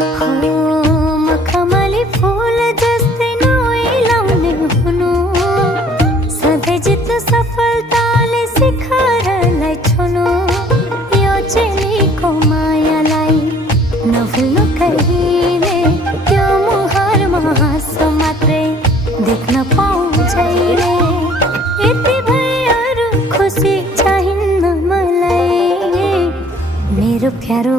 हो मखमली फूल जस्तै नोई लाउने हुनु, सधैँ जित्नु सफलताले शिखरलाई छुनु। यो चेलीको मायालाई नभुल्नु कहिले, त्यो मुहारमा हाँसो मात्रै देख्न पाउँछैले। यति भए अरू खुसी चाहिन्न मलाई, मेरो प्यारो